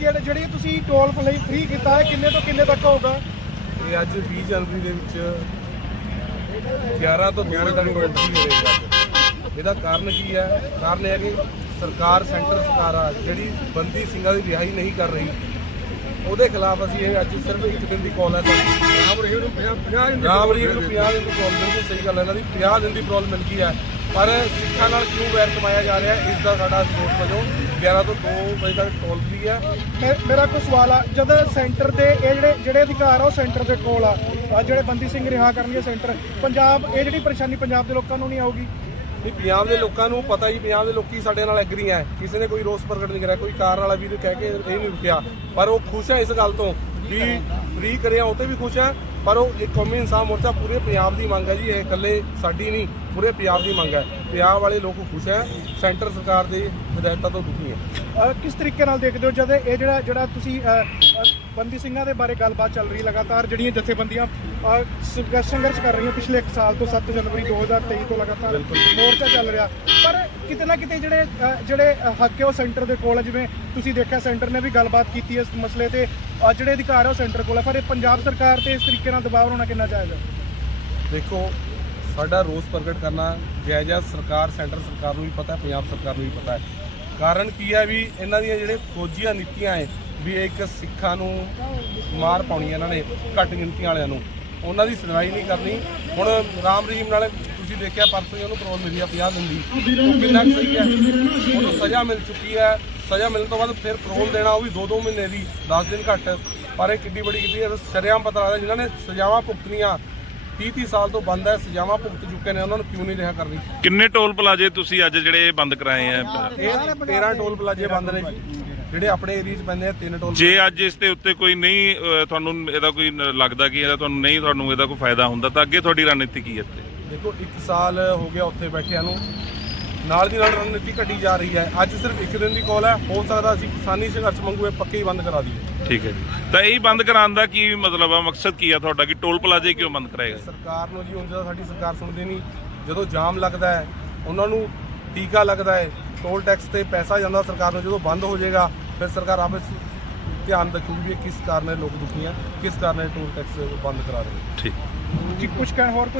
ਜਿਹੜੀ ਤੁਸੀਂ ਲਈ ਫ੍ਰੀ ਕੀਤਾ ਹੈ, ਕਿੰਨੇ ਤੋਂ ਕਿੰਨੇ ਤੱਕ ਹੋਊਗਾ? ਇਹ ਅੱਜ 20 ਜਨਵਰੀ ਦੇ ਵਿੱਚ 11 ਤੋਂ 2 ਵਜੇ ਤੱਕ ਐਂਟਰੀ ਹੋਏਗਾ ਇਹਦਾ ਕਾਰਨ ਕੀ ਹੈ? ਕਾਰਨ ਇਹ ਹੈ ਕਿ ਸਰਕਾਰ, ਸੈਂਟਰ ਸਰਕਾਰ ਆ ਜਿਹੜੀ ਬੰਦੀ ਸਿੰਘਾਂ ਦੀ ਰਿਹਾਈ ਨਹੀਂ ਕਰ ਰਹੀ, ਉਹਦੇ ਖਿਲਾਫ ਅਸੀਂ ਇਹ ਅੱਜ ਸਿਰਫ ਇੱਕ ਦਿਨ ਦੀ ਕਾਲ ਹੈ ਸਾਡੀ। ਰਾਮ ਰਹੀਮ ਨੂੰ 50 ਰਾਮ ਰਹੀਮ ਨੂੰ 50 ਦਿਨ ਦੀ ਕਾਲ ਬਿਲਕੁਲ ਸਹੀ ਗੱਲ ਹੈ ਇਹਨਾਂ ਦੀ। 50 ਦਿਨ ਦੀ ਪ੍ਰੋਬਲਮ ਮਿਲ ਗਈ ਹੈ। ਪਰ ਸਿੱਖਾਂ ਨਾਲ ਕਿਉਂ ਵੈਰ ਕਮਾਇਆ ਜਾ ਰਿਹਾ ਹੈ? ਇਸ ਦਾ ਸਾਡਾ ਸਪੋਰਟ ਵਜੋਂ 11 ਤੋਂ 2 ਵਜੇ ਤੱਕ ਕਾਲ ਫ੍ਰੀ ਮੇ- ਮੇਰਾ ਕੋਈ ਸਵਾਲ ਆ ਜਦ ਸੈਂਟਰ ਦੇ ਇਹ ਜਿਹੜੇ ਜਿਹੜੇ ਅਧਿਕਾਰ ਆ ਉਹ ਸੈਂਟਰ ਦੇ ਕੋਲ ਆ ਆਹ ਜਿਹੜੇ ਬੰਦੀ ਸਿੰਘ ਰਿਹਾ ਕਰਨਗੇ ਸੈਂਟਰ ਪੰਜਾਬ ਇਹ ਜਿਹੜੀ ਪਰੇਸ਼ਾਨੀ ਪੰਜਾਬ ਦੇ ਲੋਕਾਂ ਨੂੰ ਨਹੀਂ ਆਊਗੀ? ਨਹੀਂ ਪੰਜਾਬ ਦੇ ਲੋਕਾਂ ਨੂੰ ਪਤਾ ਹੀ ਪੰਜਾਬ ਦੇ ਲੋਕੀ ਸਾਡੇ ਨਾਲ ਐਗਰੀ ਹੈ ਕਿਸੇ ਨੇ ਕੋਈ ਰੋਸ ਪ੍ਰਗਟ ਨਹੀਂ ਕਰਿਆ ਕੋਈ ਕਾਰ ਵਾਲਾ ਵੀ ਨਹੀਂ ਕਹਿ ਕੇ ਇਹ ਨਹੀਂ ਰੁਕਿਆ। ਪਰ ਉਹ ਖੁਸ਼ ਹੈ ਇਸ ਗੱਲ ਤੋਂ ਵੀ ਫ੍ਰੀ ਕਰਿਆ ਉਹ ਤੇ ਵੀ ਖੁਸ਼ ਹੈ ਪਰ ਉਹ ਇੱਕ ਕੌਮੀ ਇਨਸਾਨ ਮੋਰਚਾ ਪੂਰੇ ਪੰਜਾਬ ਦੀ ਮੰਗ ਹੈ ਜੀ ਇਹ ਇਕੱਲੇ ਸਾਡੀ ਨਹੀਂ ਪੂਰੇ ਪੰਜਾਬ ਦੀ ਮੰਗ ਹੈ। ਪੰਜਾਬ ਵਾਲੇ ਲੋਕ ਖੁਸ਼ ਹੈ ਸੈਂਟਰ ਸਰਕਾਰ ਦੀ ਹਦਾਇਤਾਂ ਤੋਂ ਦੁਖੀ ਹੈ। ਕਿਸ ਤਰੀਕੇ ਨਾਲ ਦੇਖਦੇ ਹੋ ਜਦ ਇਹ ਜਿਹੜਾ ਜਿਹੜਾ ਤੁਸੀਂ ਬੰਦੀ ਸਿੰਘਾਂ ਦੇ ਬਾਰੇ ਗੱਲਬਾਤ ਚੱਲ ਰਹੀ ਲਗਾਤਾਰ ਜਿਹੜੀਆਂ ਜਥੇਬੰਦੀਆਂ ਸੰਘਰਸ਼ ਕਰ ਰਹੀਆਂ ਪਿਛਲੇ 1 ਸਾਲ ਤੋਂ 7 ਜਨਵਰੀ 2023 ਤੋਂ ਲਗਾਤਾਰ ਮੋਰਚਾ ਚੱਲ ਰਿਹਾ। ਪਰ ਕਿਤੇ ਨਾ ਕਿਤੇ ਜਿਹੜੇ ਅਹ, ਜਿਹੜੇ ਹੱਕ ਹੈ ਉਹ ਸੈਂਟਰ ਦੇ ਕੋਲ ਹੈ ਜਿਵੇਂ ਤੁਸੀਂ ਦੇਖਿਆ ਸੈਂਟਰ ਨੇ ਵੀ ਗੱਲਬਾਤ ਕੀਤੀ ਇਸ ਮਸਲੇ ਤੇ। ਅਹ, ਜਿਹੜੇ ਅਧਿਕਾਰ ਹੈ ਉਹ ਸੈਂਟਰ ਕੋਲ ਹੈ ਪਰ ਇਹ ਪੰਜਾਬ ਸਰਕਾਰ ਤੇ ਇਸ ਤਰੀਕੇ ਨਾਲ ਦਬਾਅ ਹੋਣਾ ਕਿੰਨਾ ਜਾਇਜ਼ ਹੈ ਦੇਖੋ ਸਾਡਾ ਰੋਸ ਪ੍ਰਗਟ ਕਰਨਾ ਜਾਇਜ਼ ਹੈ ਸਰਕਾਰ ਸੈਂਟਰ ਸਰਕਾਰ ਨੂੰ ਵੀ ਪਤਾ ਹੈ ਪੰਜਾਬ ਸਰਕਾਰ ਨੂੰ ਵੀ ਪਤਾ ਹੈ। ਕਾਰਨ ਕੀ ਹੈ ਵੀ ਇਹਨਾਂ ਦੀਆਂ ਜਿਹੜੇ ਫੌਜੀਆਂ ਨੀਤੀਆਂ ਹੈ ਵੀ ਇੱਕ ਸਿੱਖਾਂ ਨੂੰ ਮਾਰ ਪਾਉਣੀ ਹੈ ਇਹਨਾਂ ਨੇ ਘੱਟ ਗਿਣਤੀਆਂ ਵਾਲਿਆਂ ਨੂੰ। ਉਹਨਾਂ ਦੀ ਸੁਣਵਾਈ ਨਹੀਂ ਕਰਨੀ। ਹੁਣ ਰਾਮ ਰਹੀਮ ਨਾਲ ਤੁਸੀਂ ਦੇਖਿਆ ਪਰਸੋਂ ਹੀ ਉਹਨੂੰ parole ਮਿਲੀ ਆ 50 ਦਿਨ ਦੀ। ਉਹ ਕਿੰਨਾ ਕੁ ਸਹੀ ਹੈ। ਉਹਨੂੰ ਸਜ਼ਾ ਮਿਲ ਚੁੱਕੀ ਹੈ। ਸਜ਼ਾ ਮਿਲਣ ਤੋਂ ਬਾਅਦ ਫਿਰ parole ਦੇਣਾ ਉਹ ਵੀ 2-2 ਮਹੀਨੇ ਦੀ 10 ਦਿਨ ਘੱਟ। ਪਰ ਇਹ ਕਿੱਡੀ ਬੜੀ ਕੀਤੀ ਹੈ ਸ਼ਰਿਆਮ ਪਤਾ ਲੱਗਦਾ ਜਿਨ੍ਹਾਂ ਨੇ ਸਜ਼ਾਵਾਂ ਭੁਗਤਣੀਆਂ 30-30 ਸਾਲ ਤੋਂ ਬੰਦ ਹੈ ਸਜ਼ਾਵਾਂ ਭੁਗਤ ਚੁੱਕੇ ਨੇ ਉਹਨਾਂ ਨੂੰ ਕਿਉਂ ਨਹੀਂ ਰਿਹਾ ਕਰਨੀ? ਕਿੰਨੇ ਟੋਲ ਪਲਾਜ਼ੇ ਤੁਸੀਂ ਅੱਜ ਜਿਹੜੇ ਬੰਦ ਕਰਾਏ ਆ? ਇਹ 13 ਟੋਲ ਪਲਾਜੇ ਬੰਦ ਨੇ ਜੀ। ਜਿਹੜੇ ਆਪਣੇ ਏਰੀਆ 'ਚ ਪੈਂਦੇ ਆ ਤਿੰਨ ਟੋਲ ਜੇ ਅੱਜ ਇਸ ਦੇ ਉੱਤੇ ਕੋਈ ਨਹੀਂ ਅਹ, ਤੁਹਾਨੂੰ ਇਹਦਾ ਕੋਈ ਲੱਗਦਾ ਕਿ ਇਹਦਾ ਤੁਹਾਨੂੰ ਨਹੀਂ ਤੁਹਾਨੂੰ ਇਹਦਾ ਕੋਈ ਫਾਇਦਾ ਹੁੰਦਾ ਤਾਂ ਅੱਗੇ ਤੁਹਾਡੀ ਰਣਨੀਤੀ ਕੀ ਹੈ ਇੱਥੇ? ਦੇਖੋ 1 ਸਾਲ ਹੋ ਗਿਆ ਉੱਥੇ ਬੈਠਿਆਂ ਨੂੰ। ਨਾਲ ਦੀ ਨਾਲ ਰਣਨੀਤੀ ਘਟੀ ਜਾ ਰਹੀ ਹੈ। ਅੱਜ ਸਿਰਫ ਇੱਕ ਦਿਨ ਦੀ ਕਾਲ ਹੈ। ਹੋ ਸਕਦਾ ਅਸੀਂ ਕਿਸਾਨੀ ਸੰਘਰਸ਼ ਮੰਗੂ ਇਹ ਪੱਕੇ ਹੀ ਬੰਦ ਕਰਾ ਦਈਏ। ਠੀਕ ਹੈ ਜੀ। ਤਾਂ ਇਹ ਬੰਦ ਕਰਾਉਣ ਦਾ ਕੀ ਮਤਲਬ ਆ? ਮਕਸਦ ਕੀ ਆ ਤੁਹਾਡਾ? ਕਿ ਟੋਲ ਪਲਾਜ਼ੇ ਕਿਉਂ ਬੰਦ ਕਰਾਏਗਾ ਸਰਕਾਰ ਨੂੰ ਜੀ ਹੁਣ ਜਦੋਂ ਸਾਡੀ ਸਰਕਾਰ ਸੁਣਦੀ ਨਹੀਂ ਜਦੋਂ ਜਾਮ ਲੱਗਦਾ ਹੈ ਉਹਨਾਂ ਨੂੰ ਟੀਕਾ ਲੱਗਦਾ ਹੈ ਟੋਲ ਟੈਕਸ ਤੇ ਪੈਸਾ ਜਾਂਦਾ ਸਰਕਾਰ ਨੂੰ ਜਦੋਂ ਬੰਦ ਹੋ ਜਾਏਗਾ ਫਿਰ ਸਰਕਾਰ ਆਪੇ ਸ- ਧਿਆਨ ਰੱਖੂਗੀ ਵੀ ਕਿਸ ਕਾਰਨ ਇਹ ਲੋਕ ਦੁਖੀ ਆ ਕਿਸ ਕਾਰਨ ਇਹ ਟੋਲ ਟੈਕਸ ਬੰਦ ਕਰਾ ਰਹੇ ਠੀਕ। ਜੀ ਕੁਝ ਕਹਿ ਹੋਰ ਕੁਛ